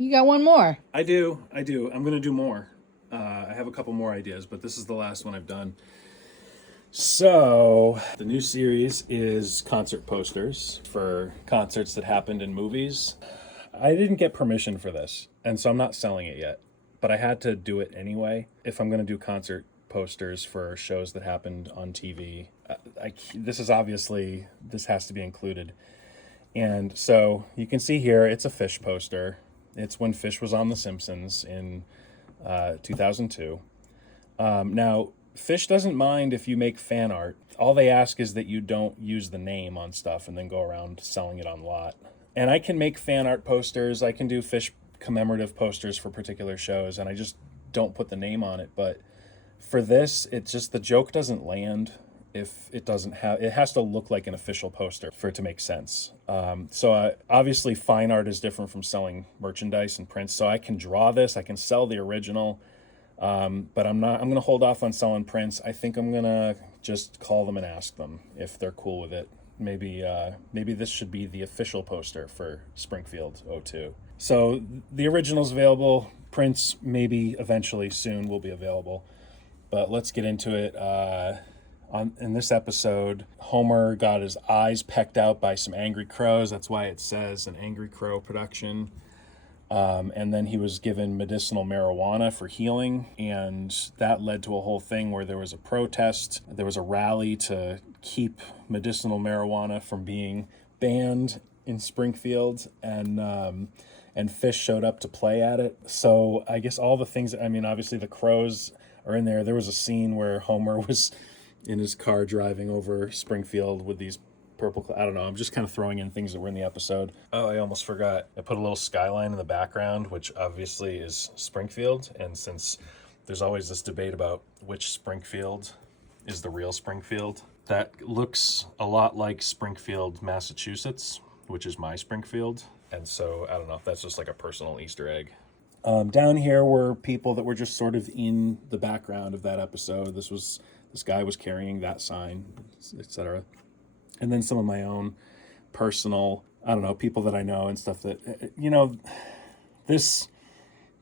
You got one more. I do. I'm going to do more. I have a couple more ideas, but this is the last one I've done. So, the new series is concert posters for concerts that happened in movies. I didn't get permission for this, and so I'm not selling it yet. But I had to do it anyway. If I'm going to do concert posters for shows that happened on TV, this has to be included. And so you can see here, it's a Phish poster. It's when Phish was on The Simpsons in 2002. Now, Phish doesn't mind if you make fan art. All they ask is that you don't use the name on stuff and then go around selling it on lot. And I can make fan art posters. I can do Phish commemorative posters for particular shows, and I just don't put the name on it. But for this, it's just the joke doesn't land if it doesn't have. It has to look like an official poster for it to make sense. Obviously, fine art is different from selling merchandise and prints. So I can draw this. I can sell the original. But I'm going to hold off on selling prints. I think I'm going to just call them and ask them if they're cool with it. Maybe this should be the official poster for Springfield '02. So the original's available. Prints maybe eventually soon will be available. But let's get into it. In this episode, Homer got his eyes pecked out by some angry crows. That's why it says an angry crow production. And then he was given medicinal marijuana for healing, and that led to a whole thing where there was a protest. There was a rally to keep medicinal marijuana from being banned in Springfield, and Phish showed up to play at it. So I guess all the things, obviously the crows are in there. There was a scene where Homer was in his car driving over Springfield with these purple. I don't know. I'm just kind of throwing in things that were in the episode. Oh, I almost forgot. I put a little skyline in the background, which obviously is Springfield. And since there's always this debate about which Springfield is the real Springfield, that looks a lot like Springfield, Massachusetts, which is my Springfield. And so I don't know if that's just like a personal Easter egg. Down here were people that were just sort of in the background of that episode. This guy was carrying that sign, etc. And then some of my own personal, people that I know and stuff that, this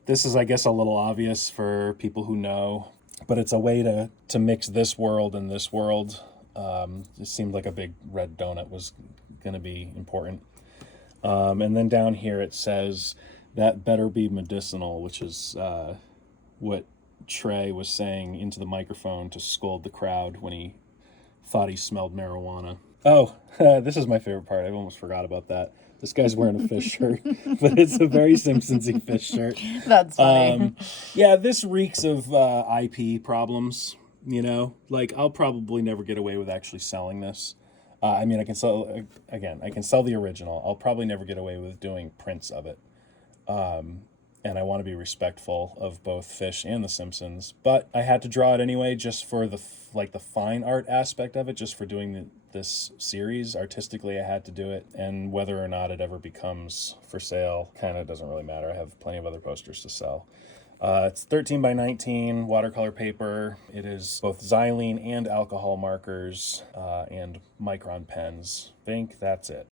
is, I guess, a little obvious for people who know, but it's a way to mix this world and this world. It seemed like a big red donut was going to be important. And then down here it says, that better be medicinal, which is what Trey was saying into the microphone to scold the crowd when he thought he smelled marijuana. Oh, this is my favorite part. I almost forgot about that. This guy's wearing a Phish shirt, but it's a very Simpsons-y Phish shirt. That's funny. Yeah, this reeks of IP problems, Like, I'll probably never get away with actually selling this. I can sell, again, I can sell the original. I'll probably never get away with doing prints of it. And I want to be respectful of both Phish and The Simpsons. But I had to draw it anyway, just for the fine art aspect of it, just for doing this series. Artistically, I had to do it. And whether or not it ever becomes for sale kind of doesn't really matter. I have plenty of other posters to sell. It's 13 by 19 watercolor paper. It is both xylene and alcohol markers and micron pens. I think that's it.